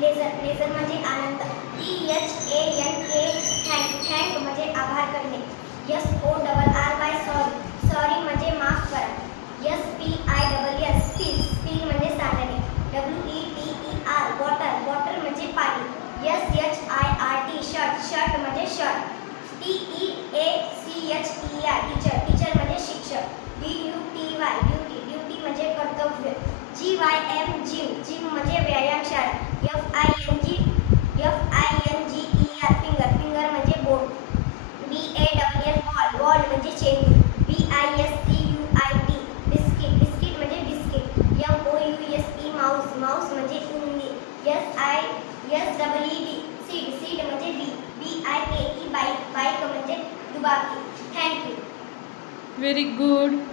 Laser laser म्हणजे आनंद. THANK thank म्हणजे आभार करणे. SORRY सॉरी म्हणजे माफ करा. SPILL स्पिल म्हणजे सांडणे. WETER वॉटर म्हणजे पाणी. SHIRT शर्ट म्हणजे शर्ट. टीचर म्हणजे शिक्षक. ड्युटी म्हणजे कर्तव्य. जिम म्हणजे व्यायामशाळा. फिंगर म्हणजे बोट. बॉल म्हणजे चेंडू. बिस्किट म्हणजे बिस्किट. माऊस म्हणजे उंदीर. सीड म्हणजे BIKE बाईक म्हणजे दुबाकी. थँक्यू. Very good.